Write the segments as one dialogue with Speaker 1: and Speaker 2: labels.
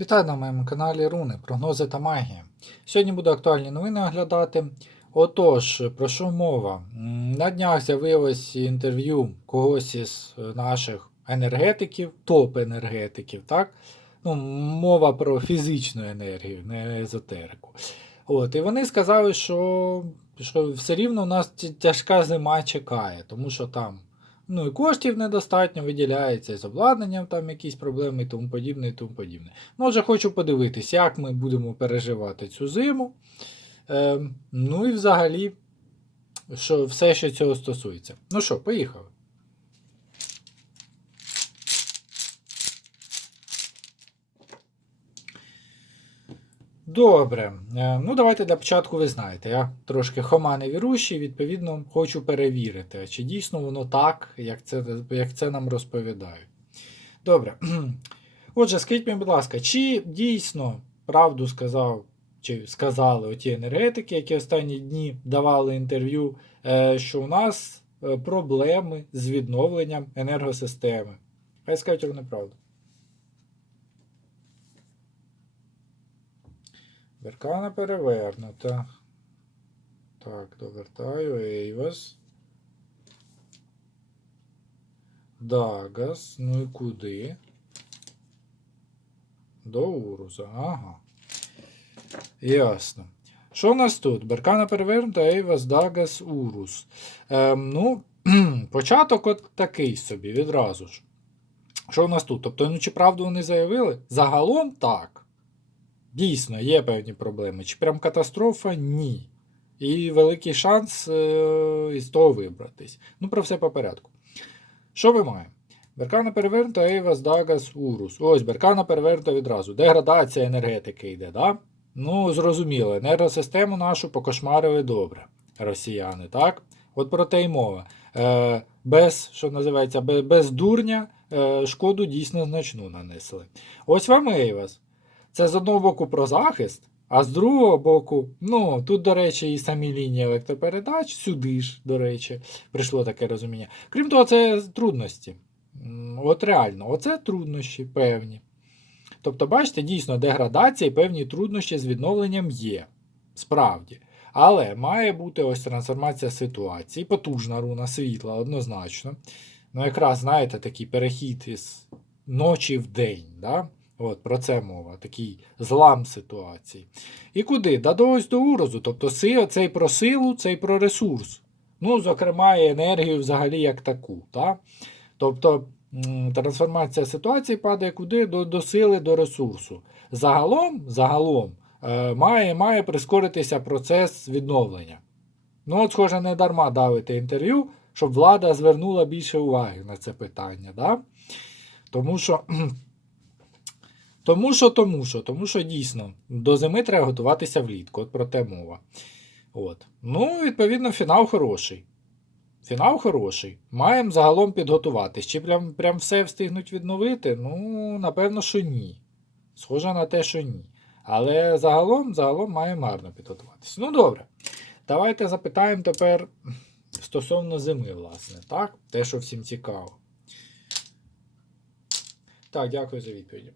Speaker 1: Вітаю на моєму каналі Руни, прогнози та магія. Сьогодні буду актуальні новини оглядати. Отож, про що мова? На днях з'явилось інтерв'ю когось із е, наших енергетиків, топ-енергетиків, так? Ну, мова про фізичну енергію, не езотерику. От, і вони сказали, що, що все рівно у нас тяжка зима чекає, тому що там ну, і коштів недостатньо виділяється, з обладнанням там якісь проблеми і тому подібне, і тому подібне. Ну, отже, хочу подивитись, як ми будемо переживати цю зиму. Е, ну і взагалі, що все, що цього стосується. Ну що, поїхали. Добре. Е, Ну, давайте для початку ви знаєте. Я трошки хома невірущий, відповідно, хочу перевірити, чи дійсно воно так, як це, як це нам розповідають. Добре. Отже, скажіть мені, будь ласка, чи дійсно правду сказав, чи сказали оті енергетики, які останні дні давали інтерв'ю, е, що у нас е, проблеми з відновленням енергосистеми? Хай скажуть вони правду. Беркана перевернута. Так, довертаю Ейвас. Дагас. Ну і куди? До Уруза. Ага. Ясно. Що у нас тут? Беркана перевернута, Ейвас, Дагас, Урус. Ем, ну, початок от такий собі, відразу ж. Що у нас тут? Тобто, ну чи правду вони заявили? Загалом так. Дійсно, є певні проблеми. Чи прям катастрофа? Ні. І великий шанс е- із того вибратись. Ну, про все по порядку. Що ми маємо? Беркана перевернута, Ейвас, Дагас, Урус. Ось, Беркана перевернута відразу. Деградація енергетики йде, да? Ну, зрозуміло, енергосистему нашу покошмарили добре. Росіяни, так? От про те й мова. Е, без, що називається, без, дурня е, шкоду дійсно значну нанесли. Ось вам Ейвас. Це з одного боку про захист, а з другого боку, ну, тут, до речі, і самі лінії електропередач, сюди ж, до речі, прийшло таке розуміння. Крім того, це трудності. От реально, оце труднощі певні. Тобто, бачите, дійсно, деградація і певні труднощі з відновленням є. Справді. Але має бути ось трансформація ситуації, потужна руна світла, однозначно. Ну, якраз, знаєте, такий перехід із ночі в день. Да? От, про це мова, такий злам ситуації. І куди? Да до ось до урозу. Тобто цей про силу, цей про ресурс. Ну, зокрема, і енергію взагалі як таку. Та? Тобто трансформація ситуації падає куди? До, до сили, до ресурсу. Загалом, загалом е, має, має прискоритися процес відновлення. Ну, от, схоже, не дарма давити інтерв'ю, щоб влада звернула більше уваги на це питання. Да? Тому що. Тому що, тому що, тому що дійсно до зими треба готуватися влітку, от про те мова. От. Ну, відповідно, фінал хороший. Фінал хороший. Маємо загалом підготуватись. Чи прям, прям все встигнуть відновити? Ну, напевно, що ні. Схоже на те, що ні. Але загалом, загалом маємо гарно підготуватись. Ну, добре. Давайте запитаємо тепер стосовно зими, власне, так? Те, що всім цікаво. Так, дякую за відповіді.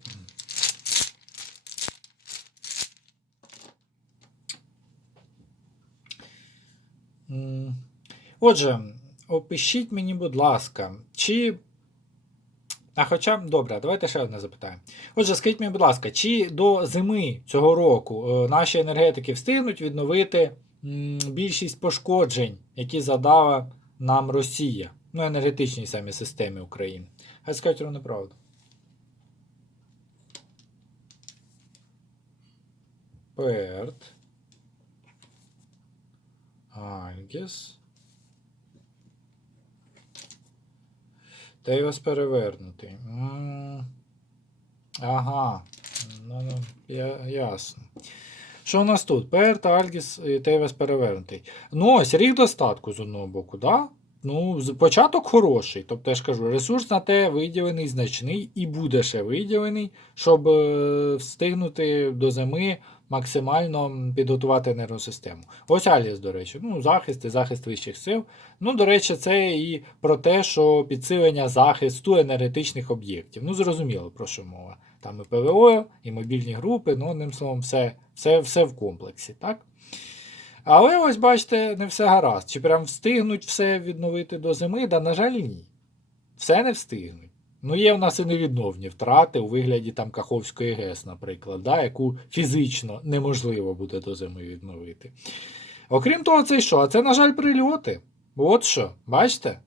Speaker 1: Отже, опишіть мені, будь ласка, чи. А хоча, добре, давайте ще одне запитаємо. Отже, скажіть мені, будь ласка, чи до зими цього року е, наші енергетики встигнуть відновити більшість пошкоджень, які задала нам Росія, ну, енергетичній самій системі України? Хай скажуть вам неправду. Перт. Альгіс. Тейвас перевернутий. М, Ага. Ну, ну, я, ясно. Що у нас тут? Перт, Альгіс і Тейвас перевернутий. Ну, ось рік достатку з одного боку, да? Ну, початок хороший. Тобто, я ж кажу, ресурс на те виділений значний і буде ще виділений, щоб е, встигнути до зими максимально підготувати енергосистему. Ось Аліс, до речі, ну, захист і захист вищих сил. Ну, до речі, це і про те, що підсилення захисту енергетичних об'єктів. Ну, зрозуміло, про що мова. там і ПВО, і мобільні групи, ну, одним словом, все, все, все в комплексі. так? Але ось бачите, не все гаразд. Чи прям встигнуть все відновити до зими? Да, на жаль, ні. Все не встигнуть. Ну, є в нас і невідновні втрати у вигляді там Каховської ГЕС, наприклад, да, яку фізично неможливо буде до зими відновити. Окрім того, це що? А це, на жаль, прильоти. От що, бачите?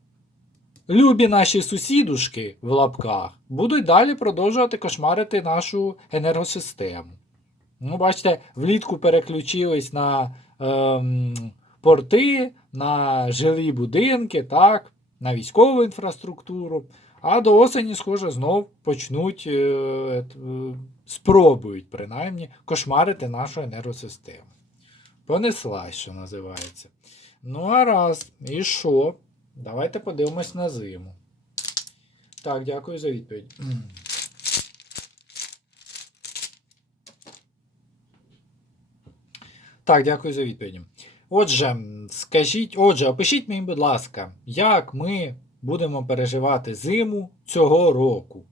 Speaker 1: Любі наші сусідушки в лапках будуть далі продовжувати кошмарити нашу енергосистему. Ну, бачите, влітку переключились на ем, порти, на жилі будинки, так, на військову інфраструктуру. А до осені, схоже, знов почнуть, е, е, спробують принаймні кошмарити нашу енергосистему. Понеслась, що називається. Ну, а раз. І що? Давайте подивимось на зиму. Так, дякую за відповідь. Так, дякую за відповіді. Отже, скажіть, отже, опишіть мені, будь ласка, як ми будемо переживати зиму цього року.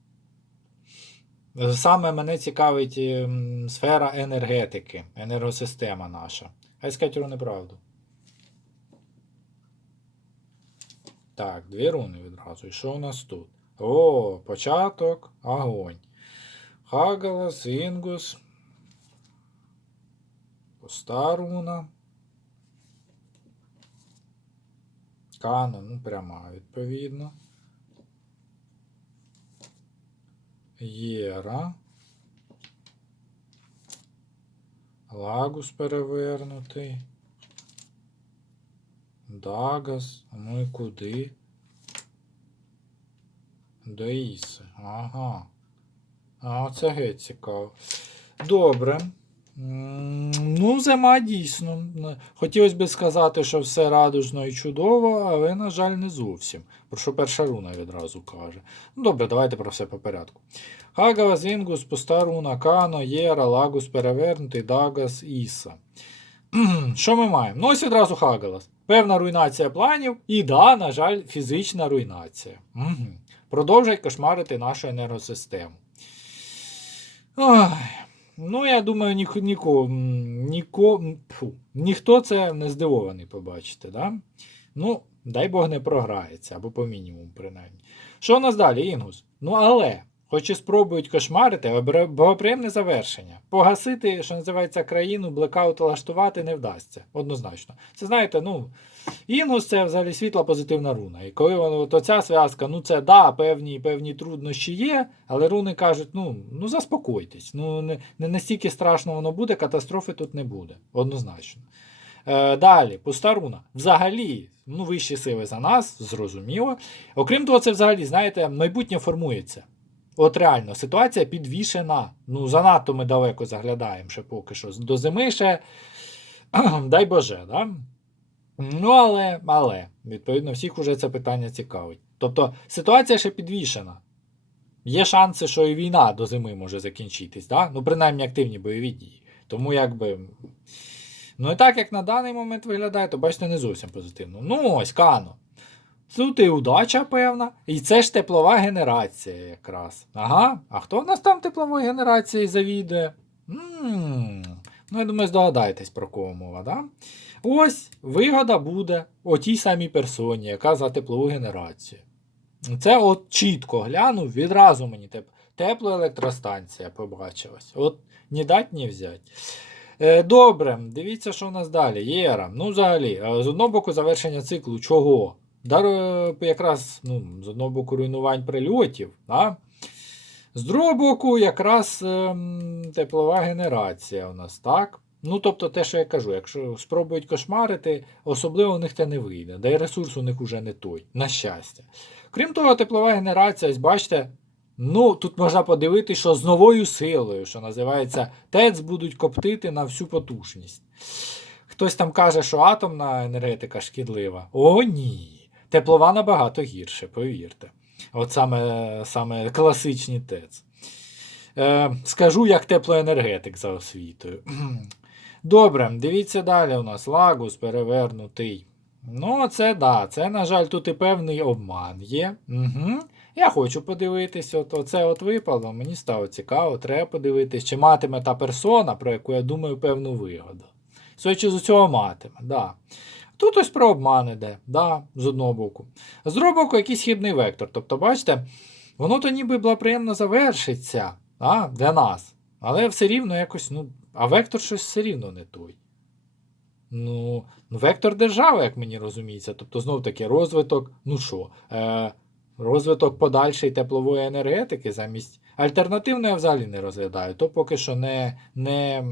Speaker 1: Саме мене цікавить ем, сфера енергетики, енергосистема наша. Хай скажуть руни правду. Так, дві руни відразу. І що у нас тут? О, початок, огонь. Хагалас, Інгус. Пуста руна. Кано, ну пряма, відповідно. Єра. Лагус перевернутий. Дагас. Ну і куди? До Іси. Ага. А, це геть цікаво. Добре. Ну, зима дійсно. Хотілося б сказати, що все радужно і чудово, але, на жаль, не зовсім. Про що перша руна відразу каже. Ну, добре, давайте про все по порядку. Хагавас, Інгус, пуста руна, Кано, Єра, Лагус перевернутий, Дагас, Іса. Що ми маємо? Ну, ось відразу Хагалас. Певна руйнація планів і, да, на жаль, фізична руйнація. Продовжать кошмарити нашу енергосистему. Ой. Ну, я думаю, ні, ніко, ніко, фу, ніхто це не здивований побачити. Да? Ну, дай Бог не програється, або по мінімуму, принаймні. Що у нас далі, Інгус? Ну, але, хоч і спробують кошмарити, але богоприємне завершення. Погасити, що називається, країну, блекаут влаштувати не вдасться. Однозначно. Це знаєте, ну. Інгус це взагалі світла позитивна руна. І коли воно, то ця зв'язка, ну це да, певні певні труднощі є, але руни кажуть, ну, ну заспокойтесь, ну не, не настільки страшно воно буде, катастрофи тут не буде. Однозначно. Е, далі, пуста руна. Взагалі, ну, вищі сили за нас, зрозуміло. Окрім того, це взагалі, знаєте, майбутнє формується. От реально, ситуація підвішена. Ну, занадто ми далеко заглядаємо ще поки що. До зими ще, дай Боже, да? Ну, але, але, відповідно, всіх уже це питання цікавить. Тобто ситуація ще підвішена. Є шанси, що і війна до зими може закінчитись, да? ну, принаймні активні бойові дії. Тому якби. Ну і так, як на даний момент виглядає, то бачите, не зовсім позитивно. Ну, ось Кано. Тут і удача певна. І це ж теплова генерація якраз. Ага. А хто в нас там тепловою генерацією завідує? м Ну, я думаю, здогадаєтесь, про кого мова, да? Ось вигода буде о тій самій персоні, яка за теплову генерацію. Це от чітко глянув, відразу мені теп... тепла електростанція побачилась. От ні дать, ні взять. Е, добре, дивіться, що в нас далі. Єра. Ну, взагалі, е, з одного боку, завершення циклу чого? Дар, е, якраз, ну, з одного боку, руйнувань прильотів. Да? З другого боку, якраз ем, теплова генерація у нас, так? Ну, тобто, те, що я кажу, якщо спробують кошмарити, особливо у них це не вийде. Да й ресурс у них уже не той, на щастя. Крім того, теплова генерація, ось бачите, ну, тут можна подивитися, що з новою силою, що називається, ТЕЦ будуть коптити на всю потужність. Хтось там каже, що атомна енергетика шкідлива. О, ні. Теплова набагато гірше, повірте. От саме, саме класичні ТЕЦ. Е, скажу як теплоенергетик за освітою. Добре, дивіться далі у нас лагус перевернутий. Ну, це да, це, на жаль, тут і певний обман є. Угу. Я хочу подивитись, от оце от випало, мені стало цікаво, треба подивитись, чи матиме та персона, про яку я думаю, певну вигоду. Судячи з усього матиме, да. Тут ось про обман іде, да, з одного боку. З другого боку, якийсь хибний вектор. Тобто, бачите, воно то ніби благоприємно завершиться а, для нас. Але все рівно якось, ну, а вектор щось все рівно не той. Ну, ну вектор держави, як мені розуміється. Тобто, знов таки, розвиток, ну що, е, розвиток подальшої теплової енергетики замість. Альтернативно я взагалі не розглядаю, то поки що не, не,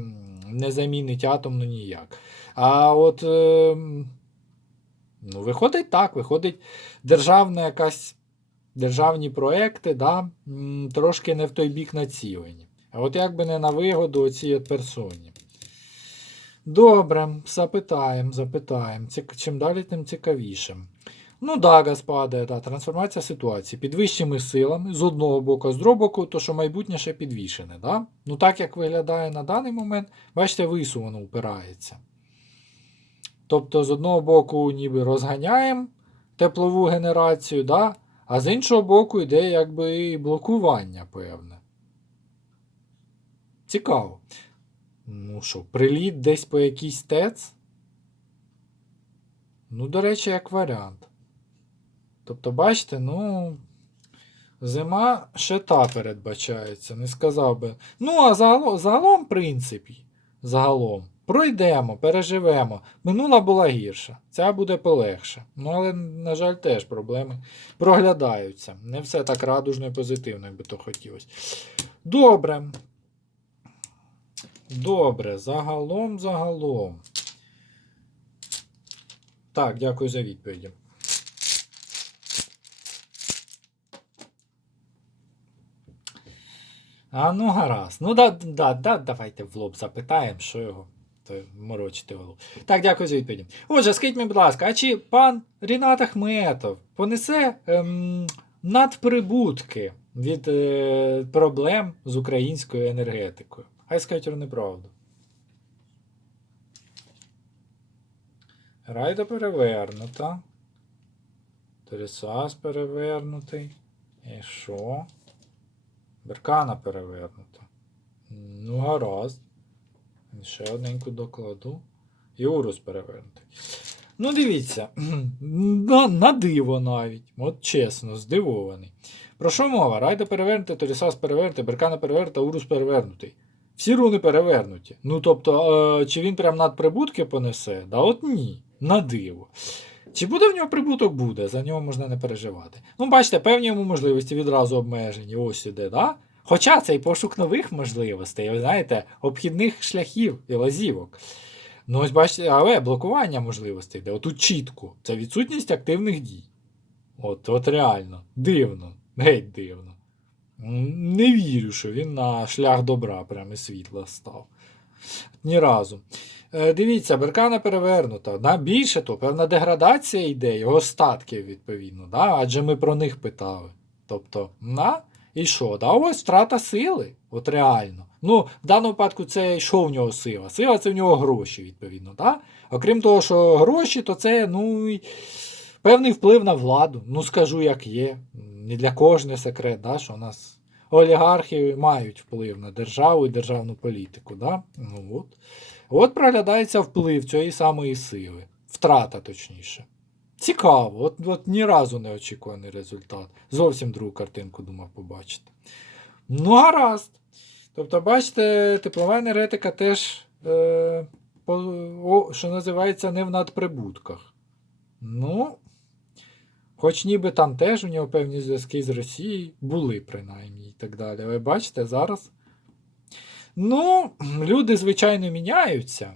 Speaker 1: не замінить атомну ніяк. А от е, ну, виходить так, виходить державна якась державні проекти, да, трошки не в той бік націлені. А от як би не на вигоду оцій от персоні. Добре, запитаємо, запитаємо. Чим далі, тим цікавіше. Ну, да, падає, да, трансформація ситуації під вищими силами з одного боку, з другого боку, то що майбутнє ще підвішене. Да? Ну, так як виглядає на даний момент, бачите, висувано упирається. Тобто, з одного боку, ніби розганяємо теплову генерацію, да? а з іншого боку, йде якби і блокування певне. Цікаво. Ну що, приліт десь по якійсь ТЕЦ? Ну, до речі, як варіант. Тобто, бачите, ну. Зима ще та передбачається, не сказав би. Ну, а загалом, загалом, в принципі, загалом, пройдемо, переживемо. Минула була гірша, ця буде полегше. Ну, але, на жаль, теж проблеми проглядаються. Не все так радужно і позитивно, як би то хотілося. Добре. Добре, загалом, загалом. Так, дякую за відповіді. А ну гаразд. Ну да, да, да, давайте в лоб запитаємо, що його морочити голову. Так, дякую за відповіді. Отже, скажіть мені, будь ласка, а чи пан Рінат Ахметов понесе ем, надприбутки від е, проблем з українською енергетикою? Хай скажуть неправду. Райда перевернута. Торісас перевернутий. І що? Беркана перевернута. Ну, гаразд. Ще одненьку докладу. І урус перевернутий. Ну, дивіться, на, на диво навіть. От чесно, здивований. Про що мова? Райда перевернути, Торісас перевернути, Беркана перевернута, урус перевернутий. Всі руни перевернуті. Ну, тобто, е, чи він прям надприбутки понесе? Да от ні. На диво. Чи буде в нього прибуток? Буде, за нього можна не переживати. Ну, бачите, певні йому можливості відразу обмежені. Ось іде, да? Хоча цей пошук нових можливостей, ви знаєте, обхідних шляхів і лазівок. Ну, ось бачите, але блокування можливостей йде. Отут чітко. Це відсутність активних дій. От, от реально. Дивно. Геть дивно. Не вірю, що він на шлях добра, прямо і світла став. Ні разу. Е, дивіться, беркана перевернута. Да? Більше то, певна деградація йде, його статків, відповідно. Да? Адже ми про них питали. Тобто, на, і що? Да? Ось втрата сили. От реально. Ну, в даному випадку це що в нього сила? Сила це в нього гроші, відповідно. Да? Окрім того, що гроші, то це ну, певний вплив на владу. Ну, скажу, як є. Не для кожного секрет, да? що у нас олігархи мають вплив на державу і державну політику. Да? Ну, от. От проглядається вплив цієї самої сили. Втрата, точніше. Цікаво, от, от ні разу не очікуваний результат. Зовсім другу картинку думав побачити. Ну, гаразд. Тобто, бачите, теплова енергетика теж, е, по, о, що називається, не в надприбутках. Ну, хоч ніби там теж у нього певні зв'язки з Росією були, принаймні, і так далі. Ви бачите, зараз. Ну, люди, звичайно, міняються,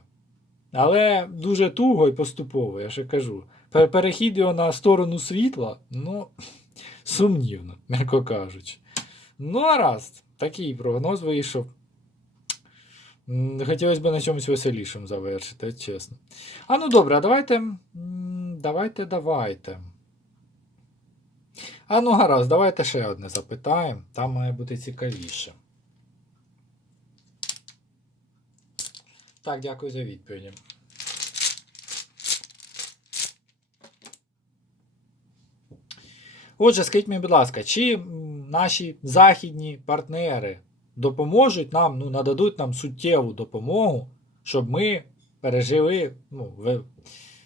Speaker 1: але дуже туго і поступово, я ще кажу. Перехід його на сторону світла, ну, сумнівно, м'яко кажучи. Ну, гаразд, такий прогноз вийшов. Хотілося б на чомусь веселішим завершити, чесно. А ну добре, а давайте. Давайте, давайте. А ну гаразд, давайте ще одне запитаємо. Там має бути цікавіше. Так, дякую за відповіді. Отже, скажіть мені, будь ласка, чи наші західні партнери допоможуть нам, ну, нададуть нам суттєву допомогу, щоб ми пережили, ну,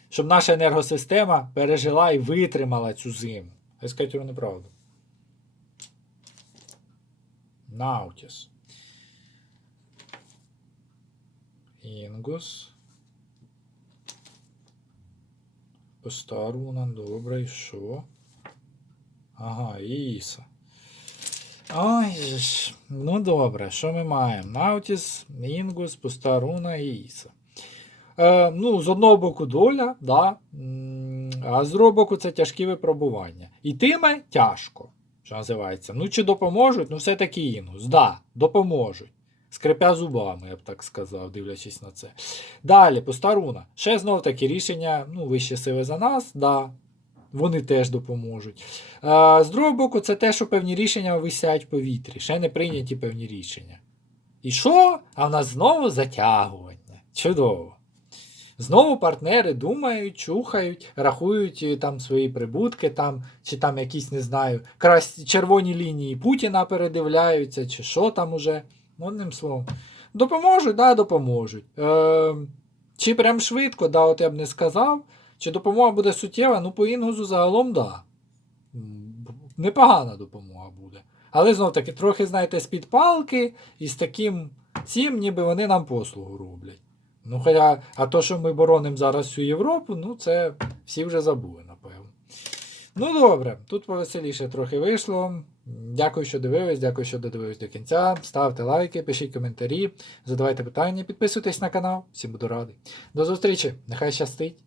Speaker 1: щоб наша енергосистема пережила і витримала цю зиму. Я скажу неправду. Наутіс. Інгус. Постаруна, добре, і що? Ага, Іса. Ой. Ну добре, що ми маємо? Наутіс, Інгус, Постаруна і Іса. Е, ну, з одного боку доля, да, а з другого боку це тяжкі випробування. Ітиме тяжко, що називається. Ну, чи допоможуть? Ну, все-таки Інгус. Да, допоможуть. Скрипя зубами, я б так сказав, дивлячись на це. Далі, Постаруна. Ще знов таки рішення, ну, вищі сили за нас, да, вони теж допоможуть. А, з другого боку, це те, що певні рішення висять в повітрі, ще не прийняті певні рішення. І що? А в нас знову затягування. Чудово. Знову партнери думають, чухають, рахують е, там свої прибутки, там, чи там якісь, не знаю, крас... червоні лінії Путіна передивляються, чи що там уже. Одним словом. Допоможуть, да, допоможуть. Е, чи прям швидко, да, от я б не сказав. Чи допомога буде суттєва? Ну, по інгузу загалом, да. Непогана допомога буде. Але знов таки, трохи, знаєте, з-під палки і з таким цим, ніби вони нам послугу роблять. Ну, хоча, а то, що ми боронимо зараз всю Європу, ну це всі вже забули, напевно. Ну, добре, тут повеселіше трохи вийшло. Дякую, що дивились, дякую, що додивились до кінця. Ставте лайки, пишіть коментарі, задавайте питання, підписуйтесь на канал. Всім буду радий. До зустрічі, нехай щастить!